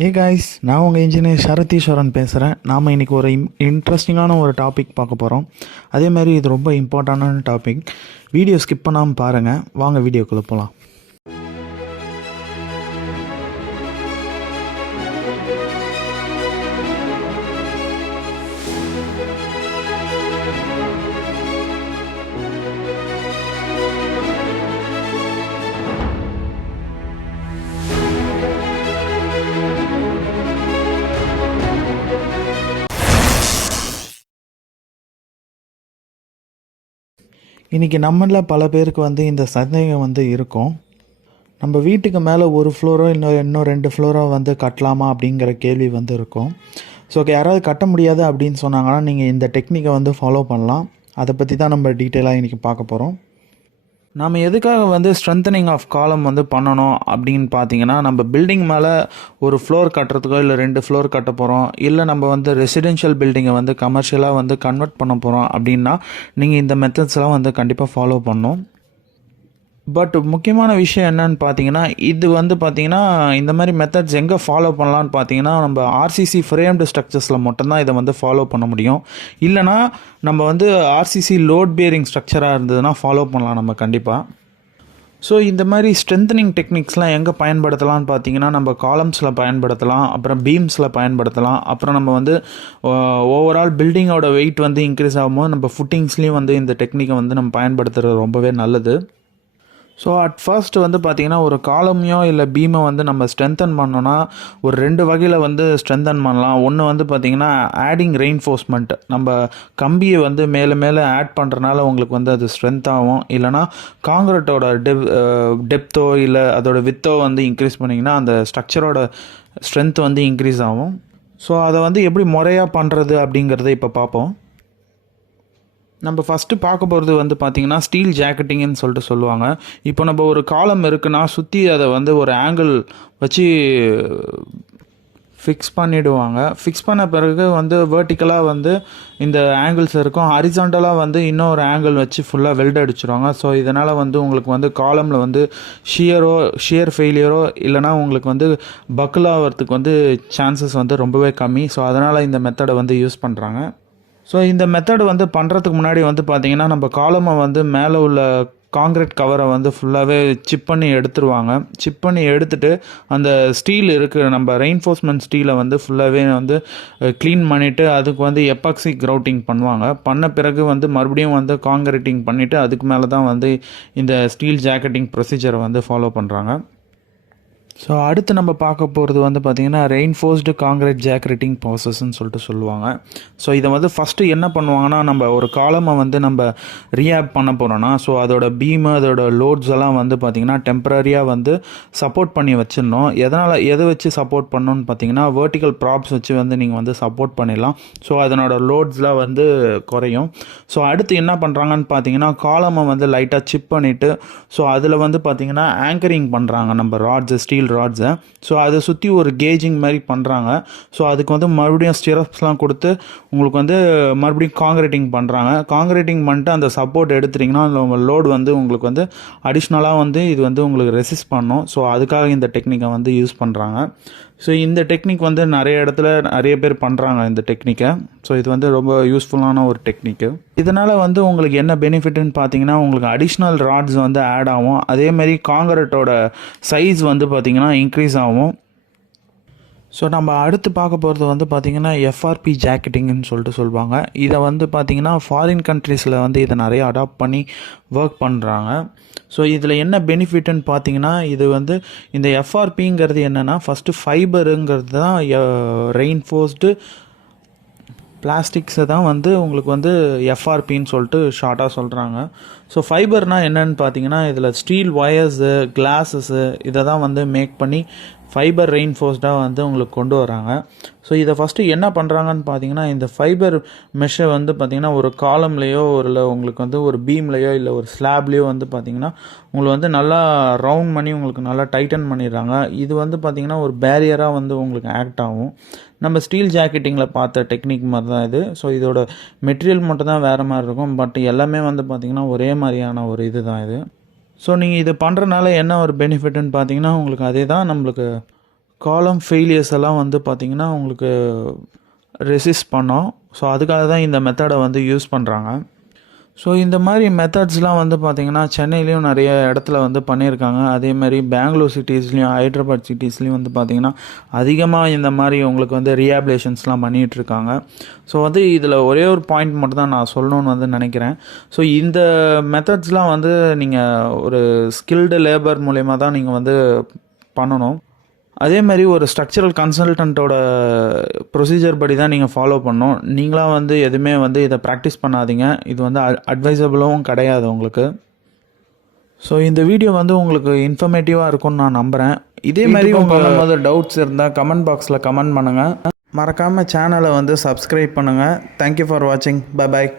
ஏ guys, நான் உங்கள் engineer ஷரத்தீஸ்வரன் பேசுகிறேன். நாம் இன்றைக்கி ஒரு இன்ட்ரெஸ்டிங்கான ஒரு டாபிக் பார்க்க போகிறோம். அதேமாதிரி இது ரொம்ப இம்பார்ட்டண்டான டாபிக். வீடியோ ஸ்கிப் பண்ணாமல் பாருங்கள். வாங்க வீடியோக்குள்ளே போகலாம். இன்றைக்கி நம்மளில் பல பேருக்கு இந்த சந்தேகம் இருக்கும். நம்ம வீட்டுக்கு மேலே ஒரு ஃப்ளோரோ இன்னும் 2 ஃப்ளோரோ கட்டலாமா அப்படிங்கிற கேள்வி இருக்கும். ஸோ யாராவது கட்ட முடியாது அப்படின்னு சொன்னாங்கன்னா நீங்கள் இந்த டெக்னிக்கை ஃபாலோ பண்ணலாம். அதை பற்றி தான் நம்ம டீட்டெயிலாக இன்றைக்கி பார்க்க போகிறோம். நாம் எதுக்காக ஸ்ட்ரென்தனிங் ஆஃப் காலம் பண்ணணும் அப்படின்னு பார்த்தீங்கன்னா, நம்ம பில்டிங் மேலே ஒரு ஃப்ளோர் கட்டுறதுக்கோ இல்லை 2 ஃப்ளோர் கட்ட போகிறோம், இல்லை நம்ம ரெசிடென்ஷியல் பில்டிங்கை கமர்ஷியலாக கன்வெர்ட் பண்ண போகிறோம் அப்படின்னா நீங்கள் இந்த மெத்தட்ஸ்லாம் கண்டிப்பாக ஃபாலோ பண்ணணும். பட் முக்கியமான விஷயம் என்னன்னு பார்த்தீங்கன்னா, இது பார்த்தீங்கன்னா இந்த மாதிரி மெத்தட்ஸ் எங்கே ஃபாலோ பண்ணலான்னு பார்த்தீங்கன்னா, நம்ம ஆர்சிசி ஃப்ரேம்டு ஸ்ட்ரக்சர்ஸில் மட்டும்தான் இதை ஃபாலோ பண்ண முடியும். இல்லைனா நம்ம ஆர்சிசி லோட் பேரிங் ஸ்ட்ரக்சராக இருந்ததுன்னா ஃபாலோ பண்ணலாம் நம்ம கண்டிப்பாக. ஸோ இந்த மாதிரி ஸ்ட்ரென்தனிங் டெக்னிக்ஸ்லாம் எங்கே பயன்படுத்தலாம்னு பார்த்தீங்கன்னா, நம்ம காலம்ஸில் பயன்படுத்தலாம், அப்புறம் பீம்ஸில் பயன்படுத்தலாம், அப்புறம் நம்ம ஓவரால் பில்டிங்கோட வெயிட் இன்க்ரீஸ் ஆகும்போது நம்ம ஃபுட்டிங்ஸ்லேயும் இந்த டெக்னிக்கை நம்ம பயன்படுத்துகிறது ரொம்பவே நல்லது. ஸோ அட் ஃபர்ஸ்ட் பார்த்தீங்கன்னா, ஒரு காலமையோ இல்லை பீமை நம்ம ஸ்ட்ரென்தன் பண்ணோன்னா ஒரு 2 வகையில் ஸ்ட்ரென்தன் பண்ணலாம். ஒன்று பார்த்தீங்கன்னா ஆடிங் ரெயின்ஃபோர்ஸ்மெண்ட், நம்ம கம்பியை மேலே மேலே ஆட் பண்ணுறனால உங்களுக்கு அது ஸ்ட்ரென்த் ஆகும். இல்லைனா காங்கிரீட்டோட டெப்த்தோ இல்லை அதோட வித்தோ இன்க்ரீஸ் பண்ணிங்கன்னா அந்த ஸ்ட்ரக்சரோட ஸ்ட்ரென்த் இன்க்ரீஸ் ஆகும். ஸோ அதை எப்படி முறையாக பண்ணுறது அப்படிங்கிறத இப்போ பார்ப்போம். நம்ம ஃபஸ்ட்டு பார்க்க போகிறது பார்த்திங்கன்னா ஸ்டீல் ஜாக்கெட்டிங்னு சொல்லுவாங்க. இப்போ நம்ம ஒரு காலம் இருக்குன்னா சுற்றி அதை ஒரு ஆங்கிள் வச்சு ஃபிக்ஸ் பண்ணிவிடுவாங்க. ஃபிக்ஸ் பண்ண பிறகு வேர்ட்டிக்கலாக இந்த ஆங்கிள்ஸ் இருக்கும், ஹரிசாண்டலாக இன்னொரு ஆங்கிள் வச்சு ஃபுல்லாக வெல்ட் அடிச்சிருவாங்க. ஸோ இதனால் உங்களுக்கு காலமில் ஷியர் ஃபெயிலியரோ இல்லைனா உங்களுக்கு பக்கிள் ஆகிறதுக்கு சான்சஸ் ரொம்பவே கம்மி. ஸோ அதனால் இந்த மெத்தடை யூஸ் பண்ணுறாங்க. ஸோ இந்த மெத்தடு பண்ணுறதுக்கு முன்னாடி பார்த்தீங்கன்னா, நம்ம காலமை மேலே உள்ள காங்கிரீட் கவரை ஃபுல்லாகவே சிப் பண்ணி எடுத்துருவாங்க. சிப் பண்ணி எடுத்துகிட்டு அந்த ஸ்டீல் இருக்குது, நம்ம ரெயின்ஃபோர்ஸ்மெண்ட் ஸ்டீலை ஃபுல்லாகவே க்ளீன் பண்ணிவிட்டு அதுக்கு எப்பாக்சி கிரவுட்டிங் பண்ணுவாங்க. பண்ண பிறகு மறுபடியும் காங்கிரீட்டிங் பண்ணிவிட்டு அதுக்கு மேலே தான் இந்த ஸ்டீல் ஜாக்கெட்டிங் ப்ரொசீஜரை ஃபாலோ பண்ணுறாங்க. ஸோ அடுத்து நம்ம பார்க்க போகிறது பார்த்திங்கன்னா ரெயின்ஃபோர்ஸ்டு காங்கிரீட் ஜாக்கெட்டிங் ப்ராசஸ்ன்னு சொல்லுவாங்க. ஸோ இதை ஃபஸ்ட்டு என்ன பண்ணுவாங்கன்னா, நம்ம ஒரு காலமை நம்ம ரீஆப் பண்ண போகிறோன்னா, ஸோ அதோட பீமு அதோட லோட்ஸ் எல்லாம் பார்த்திங்கன்னா டெம்பரரியாக சப்போர்ட் பண்ணி வச்சிடணும். எதை வச்சு சப்போர்ட் பண்ணணுன்னு பார்த்தீங்கன்னா, வேர்ட்டிக்கல் ப்ராப்ஸ் வச்சு நீங்கள் சப்போர்ட் பண்ணிடலாம். ஸோ அதனோட லோட்ஸ்லாம் குறையும். ஸோ அடுத்து என்ன பண்ணுறாங்கன்னு பார்த்தீங்கன்னா, காலமை லைட்டாக சிப் பண்ணிவிட்டு ஸோ அதில் பார்த்திங்கன்னா ஆங்கரிங் பண்ணுறாங்க நம்ம ராட்ஸு, ஸ்டீல் ராட்ஸை. ஸோ அதை சுற்றி ஒரு கேஜிங் மாதிரி பண்ணுறாங்க. ஸோ அதுக்கு மறுபடியும் ஸ்டிரப்ஸ்லாம் கொடுத்து உங்களுக்கு மறுபடியும் காங்கிரீட்டிங் பண்ணுறாங்க. காங்கிரீட்டிங் பண்ணிட்டு அந்த சப்போர்ட் எடுத்துட்டிங்கன்னா அந்த லோடு உங்களுக்கு அடிஷ்னலாக இது உங்களுக்கு ரெசிஸ்ட் பண்ணும். ஸோ அதுக்காக இந்த டெக்னிக்கை யூஸ் பண்ணுறாங்க. ஸோ இந்த டெக்னிக் நிறைய இடத்துல நிறைய பேர் பண்ணுறாங்க இந்த டெக்னிக்கை. ஸோ இது ரொம்ப யூஸ்ஃபுல்லான ஒரு டெக்னிக்கு. இதனால் உங்களுக்கு என்ன பெனிஃபிட்னு பார்த்தீங்கன்னா, உங்களுக்கு அடிஷ்னல் ராட்ஸ் ஆட் ஆகும். அதேமாரி காங்கிரீட்டோட சைஸ் பார்த்திங்கன்னா இன்க்ரீஸ் ஆகும். ஸோ நம்ம அடுத்து பார்க்க போகிறது பார்த்திங்கன்னா எஃப்ஆர்பி ஜாக்கெட்டிங்னு சொல்லுவாங்க. இதை பார்த்திங்கன்னா ஃபாரின் கண்ட்ரீஸில் இதை நிறைய அடாப்ட் பண்ணி ஒர்க் பண்ணுறாங்க. ஸோ இதில் என்ன பெனிஃபிட்னு பார்த்தீங்கன்னா, இது இந்த எஃப்ஆர்பிங்கிறது என்னென்னா, ஃபஸ்ட்டு ஃபைபருங்கிறது தான் ரெயின்ஃபோர்ஸ்டு பிளாஸ்டிக்ஸை தான் உங்களுக்கு எஃப்ஆர்பின்னு ஷார்ட்டாக சொல்கிறாங்க. ஸோ ஃபைபர்னால் என்னென்னு பார்த்தீங்கன்னா, இதில் ஸ்டீல் ஒயர்ஸு, கிளாஸஸ்ஸு இதை தான் மேக் பண்ணி ஃபைபர் ரெயின்ஃபோர்ஸ்டாக உங்களுக்கு கொண்டு வராங்க. ஸோ இதை ஃபஸ்ட்டு என்ன பண்ணுறாங்கன்னு பார்த்தீங்கன்னா, இந்த ஃபைபர் மெஷ்ஷை பார்த்திங்கன்னா ஒரு காலம்லேயோ இல்லை உங்களுக்கு ஒரு பீம்லேயோ இல்லை ஒரு ஸ்லாப்லேயோ பார்த்திங்கன்னா உங்களுக்கு நல்லா ரவுண்ட் பண்ணி உங்களுக்கு நல்லா டைட்டன் பண்ணிடுறாங்க. இது பார்த்திங்கன்னா ஒரு பேரியராக உங்களுக்கு ஆக்ட் ஆகும். நம்ம ஸ்டீல் ஜாக்கெட்டிங்கில் பார்த்த டெக்னிக் மாதிரி தான் இது. ஸோ இதோட மெட்டீரியல் மட்டும் தான் வேறு மாதிரி இருக்கும், பட் எல்லாமே பார்த்திங்கன்னா ஒரே மாதிரியான ஒரு இது தான் இது. ஸோ நீங்கள் இது பண்ணுறனால என்ன ஒரு பெனிஃபிட்னு பார்த்தீங்கன்னா, உங்களுக்கு அதே தான் நம்மளுக்கு காலம் ஃபெயிலியர்ஸ் எல்லாம் வந்து பார்த்திங்கன்னா உங்களுக்கு ரெசிஸ்ட் பண்ணோம். ஸோ அதுக்காக தான் இந்த மெத்தடை வந்து யூஸ் பண்ணுறாங்க. ஸோ இந்த மாதிரி மெத்தட்ஸ்லாம் வந்து பார்த்திங்கன்னா சென்னையிலையும் நிறைய இடத்துல வந்து பண்ணியிருக்காங்க. அதேமாதிரி பெங்களூர் சிட்டிஸ்லேயும் ஹைதராபாத் சிட்டிஸ்லேயும் வந்து பார்த்திங்கன்னா அதிகமாக இந்த மாதிரி உங்களுக்கு வந்து ரீஹாபிலேஷன்ஸ்லாம் பண்ணிகிட்ருக்காங்க. ஸோ வந்து இதில் ஒரே ஒரு பாயிண்ட் மட்டும் தான் நான் சொல்லணும்னு வந்து நினைக்கிறேன். ஸோ இந்த மெத்தட்ஸ்லாம் வந்து நீங்கள் ஒரு ஸ்கில்டு லேபர் மூலயமா தான் நீங்கள் வந்து பண்ணணும். அதே மாதிரி ஒரு ஸ்ட்ரக்சரல் கன்சல்டண்ட்டோட ப்ரொசீஜர் படி தான் நீங்கள் ஃபாலோ பண்ணணும். நீங்களாம் வந்து எதுவுமே வந்து இதை ப்ராக்டிஸ் பண்ணாதீங்க. இது வந்து அட்வைசபிளும் கிடையாது உங்களுக்கு. ஸோ இந்த வீடியோ வந்து உங்களுக்கு இன்ஃபர்மேட்டிவாக இருக்கும்னு நான் நம்புகிறேன். இதே மாதிரி பண்ணும்போது டவுட்ஸ் இருந்தால் கமெண்ட் பாக்ஸில் கமெண்ட் பண்ணுங்கள். மறக்காமல் சேனலை வந்து சப்ஸ்கிரைப் பண்ணுங்கள். தேங்க்யூ ஃபார் வாட்சிங். Bye bye.